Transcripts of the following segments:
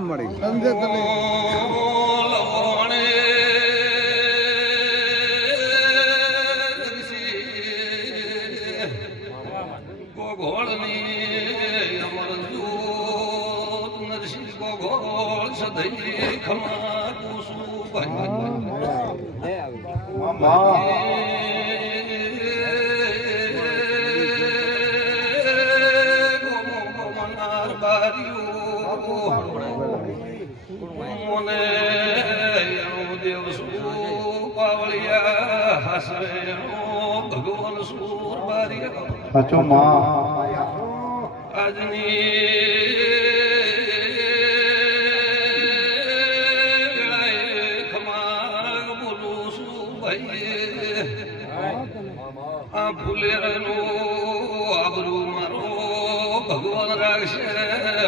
મળી સંજય ખમા કુસુ ગોગોળની અમર જોત મને દેવ સદૈ ખમા કુસુભાઈ ભગવાન સુર બારી સાચો માં. આજની ફુલેરનું આબરૂ મારો ભગવાન રાખશે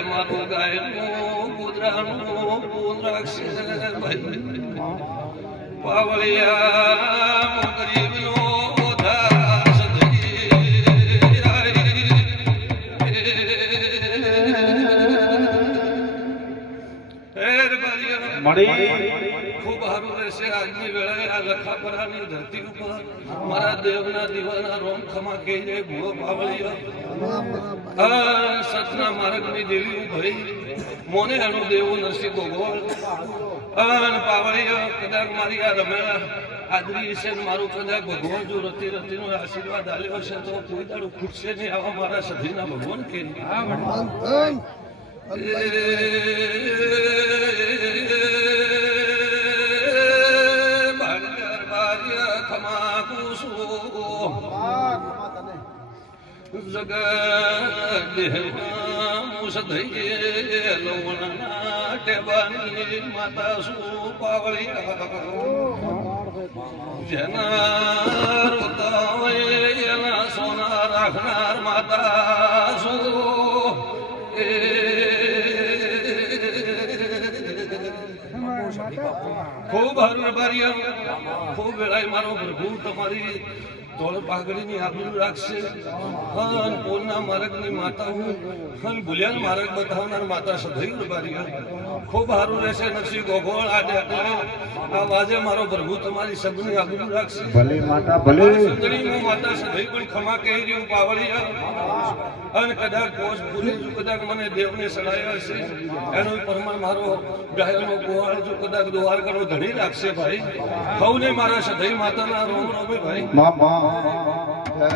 મારું ગાયનું કુદરાનું પૂન રાખશે. પાવળિયા ગરીબનું મળી. ખૂબ સારું આજની વેળાએ આ લખાપરાની ધરતી ઉપર મારા દેવના દીવાના રોમ ખમા કહી જાય ભૂળો પાવળિયા આ સતના માર્ગની દેવી ભરી મોને એનું દેવું નરસિંહ ગોગોળ. અન પાવળિયા કદાચ મારી આ રમેલા આદરી છે મારું કદાચ ભગવાન જો રતી રતીનો આશીર્વાદ આલ્યો છે તો કોઈ દાડો ખૂટશે નહીં આવા મારા સભીના ભગવાન કે માતા શું પાવળિયા જેના રોતા હોય એના સોના રાખનાર માતા શું એ ખૂબ હરબારિયા ખૂબ વેળાએ મારો પ્રભુ તમારી તોળ પાઘડીની આબરૂ રાખશે. હન પોલના માર્ગની માતા હું. હન ભૂલ્યાન માર્ગ બતાવનાર માતા સદૈવ રબારિયા ખૂબ સારું રહેશે નરસિંહ ગોગોળ આ ડેકલા આ વાજે મારો પ્રભુ તમારી સબની આબરૂ રાખશે. ભલે માતા ભલે. સુંદરી હું માતા સદૈવ પણ ખમા કહી રહ્યું પાવળિયા અને કદાચ કોષ ભૂલી જો કદાચ મને દેવને સડાયા હશે. એનો પરમાણ મારો ગાયનો ગોવાળ જો કદાચ દોહાર કરો ધણી રાખશે ભાઈ. સૌને મારા સદૈવ માતાના રોમ રોમે ભાઈ. માં. है